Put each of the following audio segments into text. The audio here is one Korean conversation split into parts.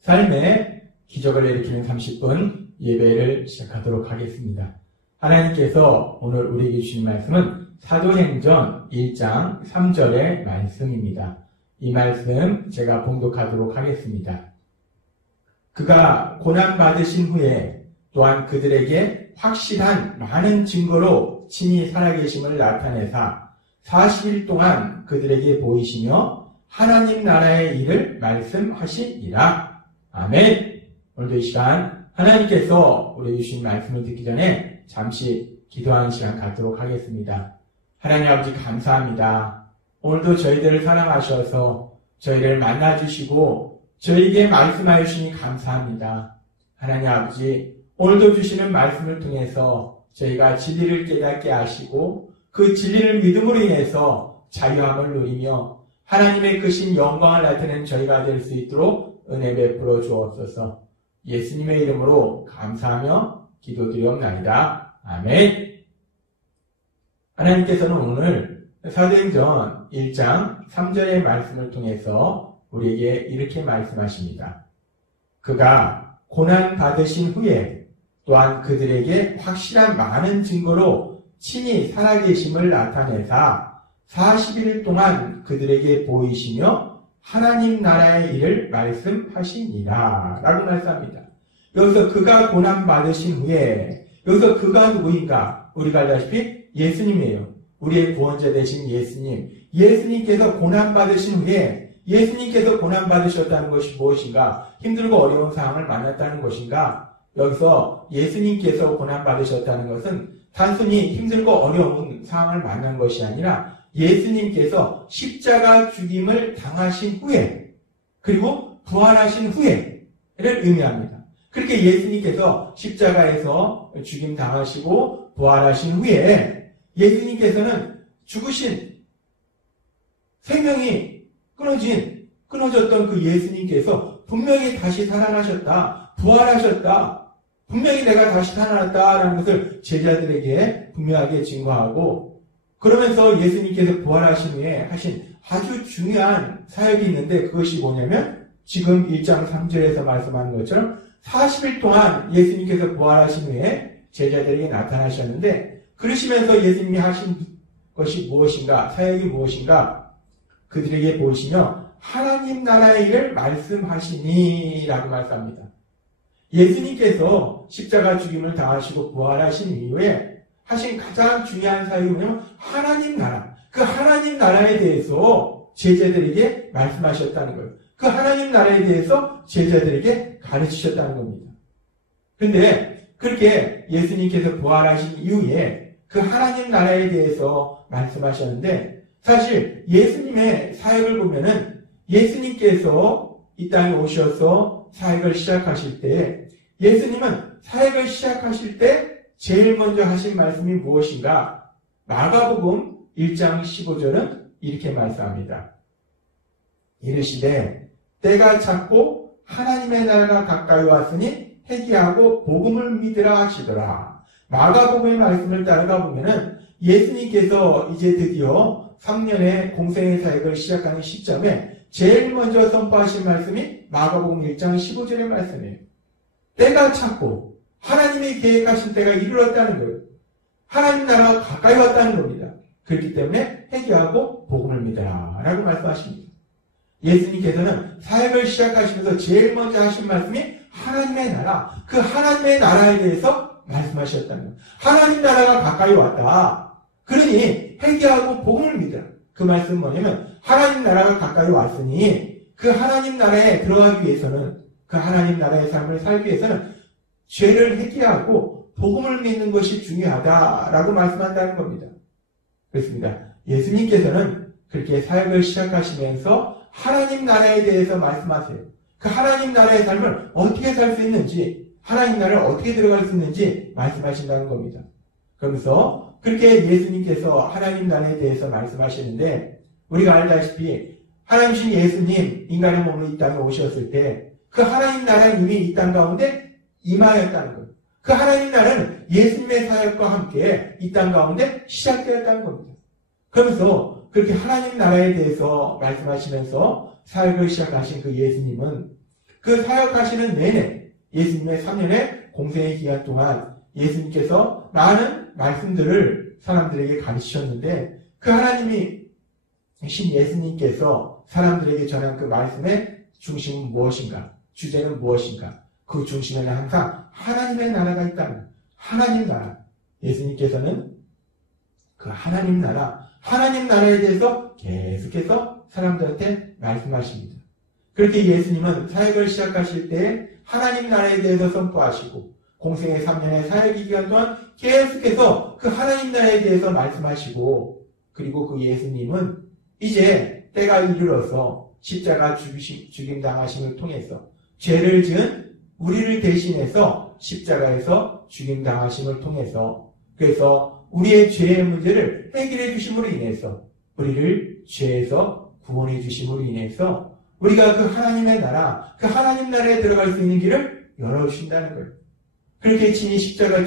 삶의 기적을 일으키는 30분 예배를 시작하도록 하겠습니다. 하나님께서 오늘 우리에게 주신 말씀은 사도행전 1장 3절의 말씀입니다. 이 말씀 제가 봉독하도록 하겠습니다. 그가 고난받으신 후에 또한 그들에게 확실한 많은 증거로 친히 살아계심을 나타내사 40일 동안 그들에게 보이시며 하나님 나라의 일을 말씀하시니라. 아멘. 오늘도 이 시간 하나님께서 우리 주신 말씀을 듣기 전에 잠시 기도하는 시간 갖도록 하겠습니다. 하나님 아버지 감사합니다. 오늘도 저희들을 사랑하셔서 저희를 만나주시고 저희에게 말씀하여 주시니 감사합니다. 하나님 아버지 오늘도 주시는 말씀을 통해서 저희가 진리를 깨닫게 하시고 그 진리를 믿음으로 인해서 자유함을 누리며 하나님의 크신 영광을 나타내는 저희가 될 수 있도록 은혜 베풀어 주옵소서. 예수님의 이름으로 감사하며 기도드리옵나이다. 아멘. 하나님께서는 오늘 사도행전 1장 3절의 말씀을 통해서 우리에게 이렇게 말씀하십니다. 그가 고난 받으신 후에 또한 그들에게 확실한 많은 증거로 친히 살아계심을 나타내사 40일 동안 그들에게 보이시며 하나님 나라의 일을 말씀하시니라 라고 말씀합니다. 여기서 그가 고난받으신 후에 여기서 그가 누구인가? 우리가 알다시피 예수님이에요. 우리의 구원자 되신 예수님. 예수님께서 고난받으신 후에 예수님께서 고난받으셨다는 것이 무엇인가? 힘들고 어려운 상황을 만났다는 것인가? 여기서 예수님께서 고난받으셨다는 것은 단순히 힘들고 어려운 상황을 만난 것이 아니라 예수님께서 십자가 죽임을 당하신 후에 그리고 부활하신 후에를 의미합니다. 그렇게 예수님께서 십자가에서 죽임 당하시고 부활하신 후에 예수님께서는 죽으신 생명이 끊어졌던 그 예수님께서 분명히 다시 살아나셨다, 부활하셨다, 분명히 내가 다시 살아났다라는 것을 제자들에게 분명하게 증거하고 그러면서 예수님께서 부활하신 후에 하신 아주 중요한 사역이 있는데 그것이 뭐냐면 지금 1장 3절에서 말씀하는 것처럼 40일 동안 예수님께서 부활하신 후에 제자들에게 나타나셨는데 그러시면서 예수님이 하신 것이 무엇인가, 사역이 무엇인가 그들에게 보시며 하나님 나라의 일을 말씀하시니 라고 말씀합니다. 예수님께서 십자가 죽임을 당하시고 부활하신 이후에 하신 가장 중요한 사역이 뭐냐면 하나님 나라. 그 하나님 나라에 대해서 제자들에게 말씀하셨다는 거예요. 그 하나님 나라에 대해서 제자들에게 가르치셨다는 겁니다. 그런데 그렇게 예수님께서 부활하신 이후에 그 하나님 나라에 대해서 말씀하셨는데 사실 예수님의 사역을 보면은 예수님께서 이 땅에 오셔서 사역을 시작하실 때 예수님은 사역을 시작하실 때 제일 먼저 하신 말씀이 무엇인가? 마가복음 1장 15절은 이렇게 말씀합니다. 이르시되 때가 찼고 하나님의 나라가 가까이 왔으니 회개하고 복음을 믿으라 하시더라. 마가복음의 말씀을 따라가 보면은 예수님께서 이제 드디어 3년의 공생의 사역을 시작하는 시점에 제일 먼저 선포하신 말씀이 마가복음 1장 15절의 말씀이에요. 때가 찼고 하나님이 계획하신 때가 이르렀다는 거예요. 하나님 나라가 가까이 왔다는 겁니다. 그렇기 때문에 회개하고 복음을 믿어라 라고 말씀하십니다. 예수님께서는 사역을 시작하시면서 제일 먼저 하신 말씀이 하나님의 나라, 그 하나님의 나라에 대해서 말씀하셨다는 거예요. 하나님 나라가 가까이 왔다. 그러니 회개하고 복음을 믿어라. 그 말씀은 뭐냐면 하나님 나라가 가까이 왔으니 그 하나님 나라에 들어가기 위해서는 그 하나님 나라의 삶을 살기 위해서는 죄를 회개하고 복음을 믿는 것이 중요하다라고 말씀한다는 겁니다. 그렇습니다. 예수님께서는 그렇게 사역을 시작하시면서 하나님 나라에 대해서 말씀하세요. 그 하나님 나라의 삶을 어떻게 살 수 있는지, 하나님 나라를 어떻게 들어갈 수 있는지 말씀하신다는 겁니다. 그러면서 그렇게 예수님께서 하나님 나라에 대해서 말씀하시는데 우리가 알다시피 하나님이신 예수님 인간의 몸으로 이 땅에 오셨을 때 그 하나님 나라는 이미 이 땅 가운데 임하였다는 거예요. 그 하나님 나라는 예수님의 사역과 함께 이 땅 가운데 시작되었다는 겁니다. 그러면서 그렇게 하나님 나라에 대해서 말씀하시면서 사역을 시작하신 그 예수님은 그 사역하시는 내내 예수님의 3년의 공생의 기간 동안 예수님께서 많은 말씀들을 사람들에게 가르치셨는데 그 하나님이 신 예수님께서 사람들에게 전한 그 말씀의 중심은 무엇인가? 주제는 무엇인가? 그 중심에는 항상 하나님의 나라가 있다는 하나님 나라. 예수님께서는 그 하나님 나라에 대해서 계속해서 사람들한테 말씀하십니다. 그렇게 예수님은 사역을 시작하실 때 하나님 나라에 대해서 선포하시고 공생의 3년의 사역의 기간 동안 계속해서 그 하나님 나라에 대해서 말씀하시고 그리고 그 예수님은 이제 때가 이르러서 십자가 죽임 당하심을 통해서 죄를 지은 우리를 대신해서 십자가에서 죽임 당하심을 통해서 그래서 우리의 죄의 문제를 해결해 주심으로 인해서 우리를 죄에서 구원해 주심으로 인해서 우리가 그 하나님의 나라, 그 하나님 나라에 들어갈 수 있는 길을 열어주신다는 거예요. 그렇게 친히 십자가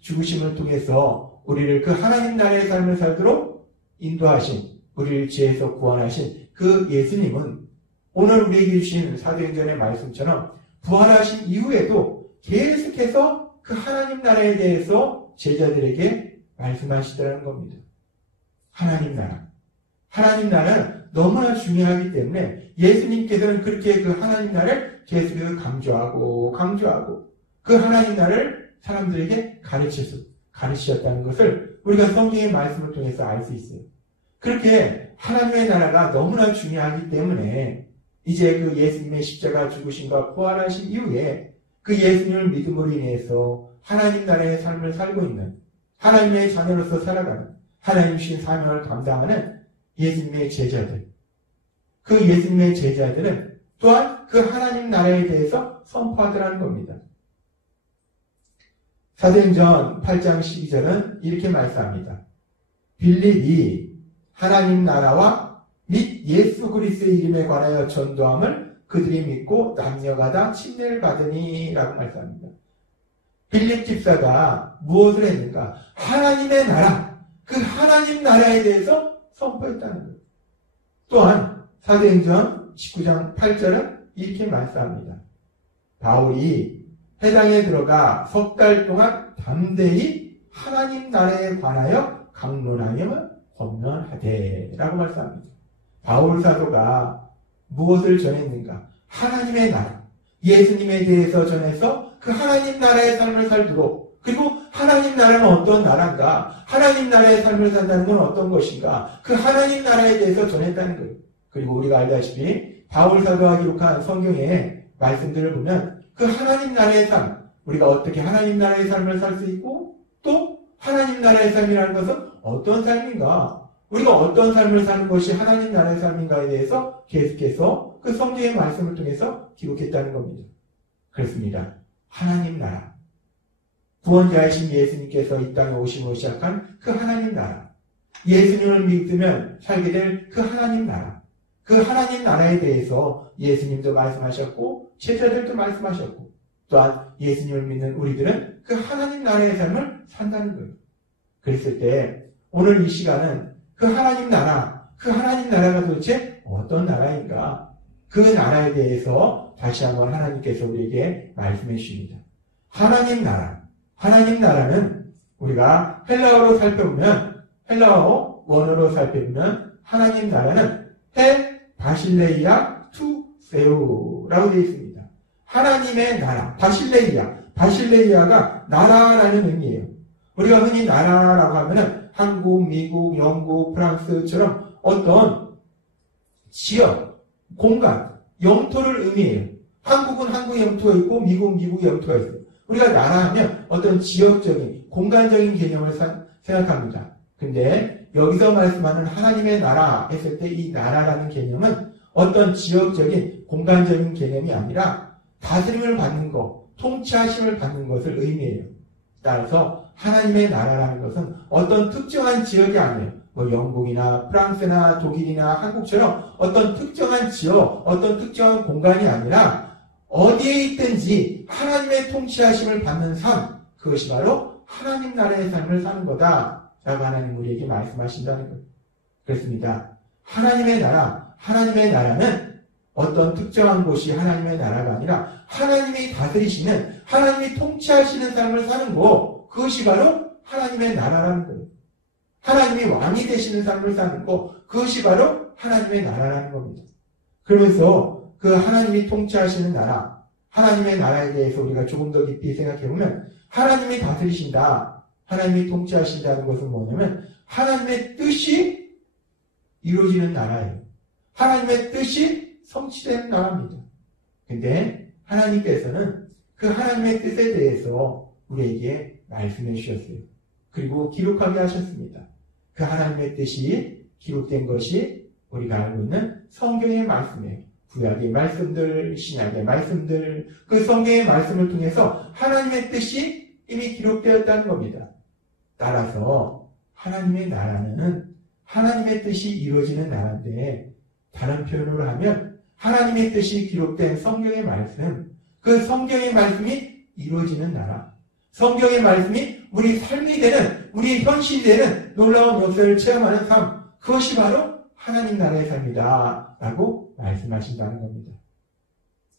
죽으심을 통해서 우리를 그 하나님 나라의 삶을 살도록 인도하신, 우리를 죄에서 구원하신 그 예수님은 오늘 우리에게 주신 사도행전의 말씀처럼 부활하신 이후에도 계속해서 그 하나님 나라에 대해서 제자들에게 말씀하시더라는 겁니다. 하나님 나라. 하나님 나라는 너무나 중요하기 때문에 예수님께서는 그렇게 그 하나님 나라를 계속해서 강조하고 그 하나님 나라를 사람들에게 가르치셨다는 것을 우리가 성경의 말씀을 통해서 알 수 있어요. 그렇게 하나님의 나라가 너무나 중요하기 때문에 이제 그 예수님의 십자가 죽으심과 부활하신 이후에 그 예수님을 믿음으로 인해서 하나님 나라의 삶을 살고 있는 하나님의 자녀로서 살아가는 하나님 주신 사명을 감당하는 예수님의 제자들. 그 예수님의 제자들은 또한 그 하나님 나라에 대해서 선포하더라는 겁니다. 사도행전 8장 12절은 이렇게 말씀합니다. 빌립이 하나님 나라와 및 예수 그리스도의 이름에 관하여 전도함을 그들이 믿고 남녀가 침례를 받으니 라고 말씀합니다. 빌립 집사가 무엇을 했는가? 하나님의 나라, 그 하나님 나라에 대해서 선포했다는 거예요. 또한 사도행전 19장 8절은 이렇게 말씀합니다. 바울이 회당에 들어가 석 달 동안 담대히 하나님 나라에 관하여 강론하며 권면하되 라고 말씀합니다. 바울 사도가 무엇을 전했는가? 하나님의 나라, 예수님에 대해서 전해서 그 하나님 나라의 삶을 살도록 그리고 하나님 나라는 어떤 나라인가? 하나님 나라의 삶을 산다는 건 어떤 것인가? 그 하나님 나라에 대해서 전했다는 거예요. 그리고 우리가 알다시피 바울 사도가 기록한 성경의 말씀들을 보면 그 하나님 나라의 삶, 우리가 어떻게 하나님 나라의 삶을 살 수 있고 또 하나님 나라의 삶이라는 것은 어떤 삶인가? 우리가 어떤 삶을 사는 것이 하나님 나라의 삶인가에 대해서 계속해서 그 성경의 말씀을 통해서 기록했다는 겁니다. 그렇습니다. 하나님 나라. 구원자이신 예수님께서 이 땅에 오심으로 시작한 그 하나님 나라. 예수님을 믿으면 살게 될 그 하나님 나라. 그 하나님 나라에 대해서 예수님도 말씀하셨고 제자들도 말씀하셨고 또한 예수님을 믿는 우리들은 그 하나님 나라의 삶을 산다는 거예요. 그랬을 때 오늘 이 시간은 그 하나님 나라가 도대체 어떤 나라인가? 그 나라에 대해서 다시 한번 하나님께서 우리에게 말씀해 주십니다. 하나님 나라는 우리가 헬라어로 살펴보면 헬라어 원어로 살펴보면 하나님 나라는 헬 바실레이아 투 세우라고 되어 있습니다. 하나님의 나라, 바실레이아가 나라라는 의미예요. 우리가 흔히 나라라고 하면은 한국, 미국, 영국, 프랑스처럼 어떤 지역, 공간, 영토를 의미해요. 한국은 한국 영토가 있고 미국 영토가 있어요. 우리가 나라하면 어떤 지역적인, 공간적인 개념을 생각합니다. 근데 여기서 말씀하는 하나님의 나라 했을 때 이 나라라는 개념은 어떤 지역적인, 공간적인 개념이 아니라 다스림을 받는 것, 통치하심을 받는 것을 의미해요. 따라서 하나님의 나라라는 것은 어떤 특정한 지역이 아니에요. 뭐 영국이나 프랑스나 독일이나 한국처럼 어떤 특정한 지역, 어떤 특정한 공간이 아니라 어디에 있든지 하나님의 통치하심을 받는 삶, 그것이 바로 하나님 나라의 삶을 사는 거다 라고 하나님 우리에게 말씀하신다는 거예요. 그렇습니다. 하나님의 나라는 어떤 특정한 곳이 하나님의 나라가 아니라 하나님이 다스리시는, 하나님이 통치하시는 삶을 사는 거, 그것이 바로 하나님의 나라라는 거예요. 하나님이 왕이 되시는 삶을 사는 거, 그것이 바로 하나님의 나라라는 겁니다. 그러면서 그 하나님이 통치하시는 나라, 하나님의 나라에 대해서 우리가 조금 더 깊이 생각해보면 하나님이 다스리신다, 하나님이 통치하신다는 것은 뭐냐면 하나님의 뜻이 이루어지는 나라예요. 하나님의 뜻이 성취되는 나라입니다. 근데 하나님께서는 그 하나님의 뜻에 대해서 우리에게 말씀해 주셨어요. 그리고 기록하게 하셨습니다. 그 하나님의 뜻이 기록된 것이 우리가 알고 있는 성경의 말씀이에요. 구약의 말씀들, 신약의 말씀들, 그 성경의 말씀을 통해서 하나님의 뜻이 이미 기록되었다는 겁니다. 따라서 하나님의 나라는 하나님의 뜻이 이루어지는 나라인데, 다른 표현으로 하면 하나님의 뜻이 기록된 성경의 말씀, 그 성경의 말씀이 이루어지는 나라, 성경의 말씀이 우리 삶이 되는, 우리 현실이 되는 놀라운 역사를 체험하는 삶, 그것이 바로 하나님 나라의 삶이다 라고 말씀하신다는 겁니다.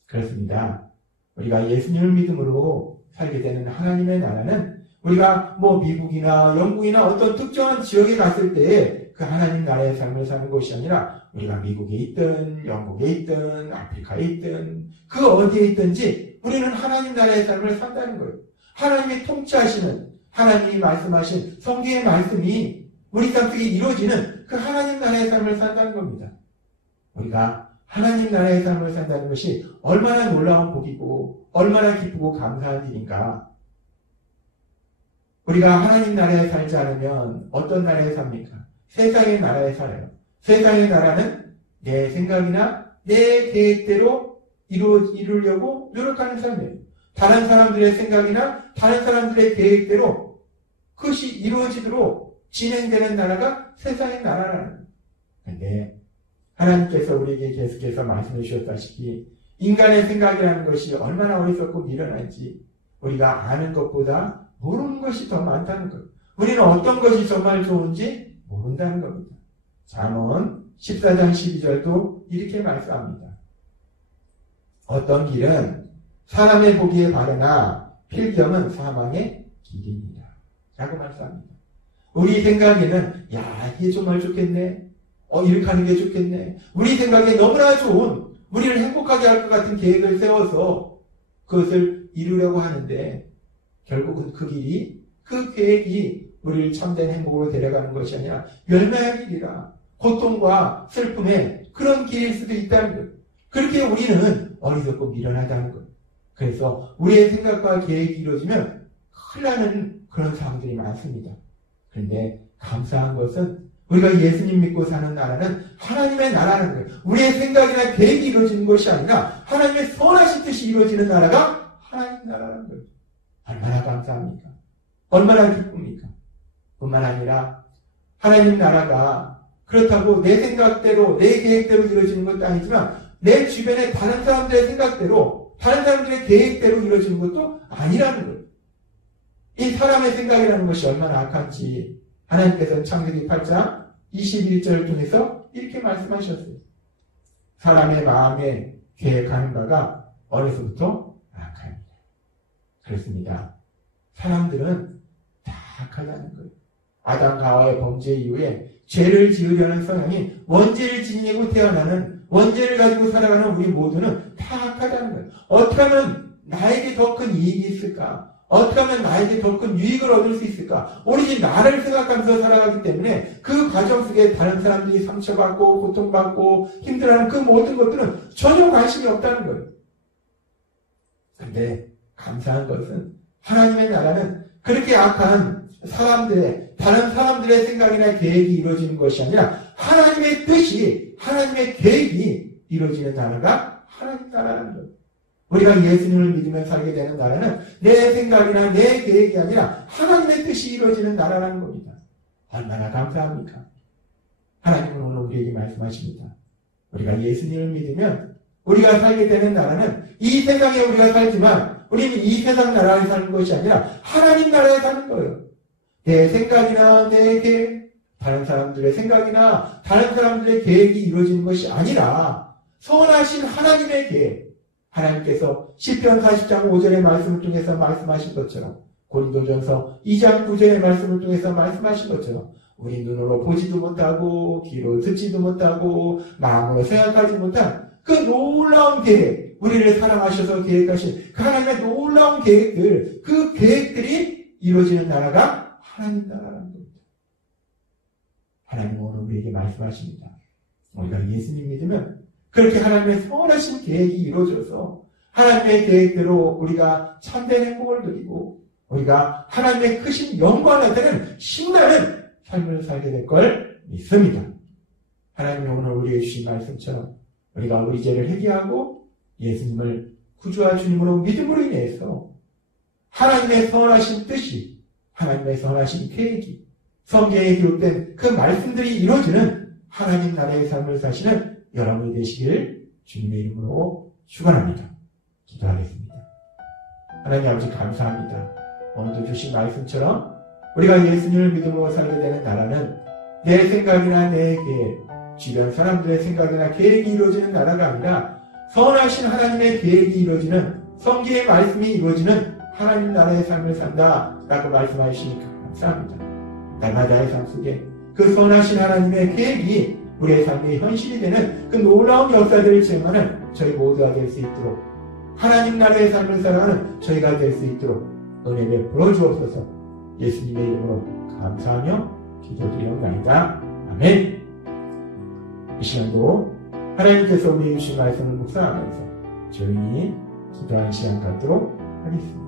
그렇습니다. 우리가 예수님을 믿음으로 살게 되는 하나님의 나라는 우리가 미국이나 영국이나 어떤 특정한 지역에 갔을 때 그 하나님 나라의 삶을 사는 것이 아니라 우리가 미국에 있든 영국에 있든 아프리카에 있든 그 어디에 있든지 우리는 하나님 나라의 삶을 산다는 거예요. 하나님이 통치하시는, 하나님이 말씀하신 성경의 말씀이 우리 땅 속에 이루어지는 그 하나님 나라의 삶을 산다는 겁니다. 우리가 하나님 나라의 삶을 산다는 것이 얼마나 놀라운 복이고 얼마나 기쁘고 감사한 일인가. 우리가 하나님 나라에 살지 않으면 어떤 나라에 삽니까? 세상의 나라에 살아요. 세상의 나라는 내 생각이나 내 계획대로 이루려고 노력하는 삶이에요. 다른 사람들의 생각이나 다른 사람들의 계획대로 그것이 이루어지도록 진행되는 나라가 세상의 나라라는 거예요. 그런데 하나님께서 우리에게 계속해서 말씀해 주셨다시피 인간의 생각이라는 것이 얼마나 어리석고 미련한지 우리가 아는 것보다 모르는 것이 더 많다는 거예요. 우리는 어떤 것이 정말 좋은지 모른다는 겁니다. 잠언 14장 12절도 이렇게 말씀합니다. 어떤 길은 사람의 보기에 바르나 필경은 사망의 길입니다. 라고 말씀합니다. 우리 생각에는 이게 정말 좋겠네. 이렇게 하는 게 좋겠네. 우리 생각에 너무나 좋은, 우리를 행복하게 할 것 같은 계획을 세워서 그것을 이루려고 하는데 결국은 그 길이, 그 계획이 우리를 참된 행복으로 데려가는 것이 아니라 멸망의 길이라, 고통과 슬픔의 그런 길일 수도 있다는 거예요. 그렇게 우리는 어리석고 미련하다는 거예요. 그래서 우리의 생각과 계획이 이루어지면 큰일 나는 그런 사람들이 많습니다. 그런데 감사한 것은 우리가 예수님 믿고 사는 나라는 하나님의 나라라는 거예요. 우리의 생각이나 계획이 이루어지는 것이 아니라 하나님의 선하신 뜻이 이루어지는 나라가 하나님 나라라는 거예요. 얼마나 감사합니까? 얼마나 기쁩니까? 뿐만 아니라 하나님 나라가 그렇다고 내 생각대로 내 계획대로 이루어지는 것도 아니지만 내 주변의 다른 사람들의 생각대로 다른 사람들의 계획대로 이루어지는 것도 아니라는 거예요. 이 사람의 생각이라는 것이 얼마나 악한지 하나님께서는 창세기 8장 21절을 통해서 이렇게 말씀하셨어요. 사람의 마음에 계획하는 바가 어려서부터 악합니다. 그렇습니다. 사람들은 다 악하다는 거예요. 아담과 하와의 범죄 이후에 죄를 지으려는 성향이 원죄를 지니고 태어나는, 원죄를 가지고 살아가는 우리 모두는 다 악하다는 거예요. 어떻게 하면 나에게 더 큰 이익이 있을까? 어떻게 하면 나에게 더 큰 유익을 얻을 수 있을까? 오로지 나를 생각하면서 살아가기 때문에 그 과정 속에 다른 사람들이 상처받고 고통받고 힘들어하는 그 모든 것들은 전혀 관심이 없다는 거예요. 그런데 감사한 것은 하나님의 나라는 그렇게 악한 사람들의, 다른 사람들의 생각이나 계획이 이루어지는 것이 아니라 하나님의 뜻이, 하나님의 계획이 이루어지는 나라가 하나님 나라라는 거예요. 우리가 예수님을 믿으며 살게 되는 나라는 내 생각이나 내 계획이 아니라 하나님의 뜻이 이루어지는 나라라는 겁니다. 얼마나 감사합니까? 하나님은 오늘 우리에게 말씀하십니다. 우리가 예수님을 믿으면 우리가 살게 되는 나라는 이 세상에 우리가 살지만 우리는 이 세상 나라에 사는 것이 아니라 하나님 나라에 사는 거예요. 내 생각이나 내 계획, 다른 사람들의 생각이나 다른 사람들의 계획이 이루어지는 것이 아니라 선하신 하나님의 계획, 하나님께서 시편 40장 5절의 말씀을 통해서 말씀하신 것처럼, 고린도전서 2장 9절의 말씀을 통해서 말씀하신 것처럼, 우리 눈으로 보지도 못하고 귀로 듣지도 못하고 마음으로 생각하지 못한 그 놀라운 계획, 우리를 사랑하셔서 계획하신 그 하나님의 놀라운 계획들, 그 계획들이 이루어지는 나라가 하나님 나라라는 겁니다. 하나님은 오늘 우리에게 말씀하십니다. 우리가 예수님 믿으면 그렇게 하나님의 선하신 계획이 이루어져서 하나님의 계획대로 우리가 참된 행복을 누리고 우리가 하나님의 크신 영광을 나타내는 신나는 삶을 살게 될 걸 믿습니다. 하나님이 오늘 우리에게 주신 말씀처럼 우리가 우리 죄를 회개하고 예수님을 구주와 주님으로 믿음으로 인해서 하나님의 선하신 뜻이, 하나님의 선하신 계획이, 성경에 기록된 그 말씀들이 이루어지는 하나님 나라의 삶을 사시는 여러분이 되시길 주님의 이름으로 축원합니다. 기도하겠습니다. 하나님 아버지 감사합니다. 오늘도 주신 말씀처럼 우리가 예수님을 믿음으로 살게 되는 나라는 내 생각이나 내 계획, 주변 사람들의 생각이나 계획이 이루어지는 나라가 아니라 선하신 하나님의 계획이 이루어지는, 성경의 말씀이 이루어지는 하나님 나라의 삶을 산다 라고 말씀하시니까 감사합니다. 날마다의 삶 속에 그 선하신 하나님의 계획이 우리의 삶의 현실이 되는 그 놀라운 역사들을 체험하는 저희 모두가 될 수 있도록, 하나님 나라의 삶을 살아가는 저희가 될 수 있도록 은혜 베풀어 주옵소서. 예수님의 이름으로 감사하며 기도드리옵나이다. 아멘. 이 시간도 하나님께서 우리에게 주신 말씀을 묵상하면서 조용히 기도하는 시간 갖도록 하겠습니다.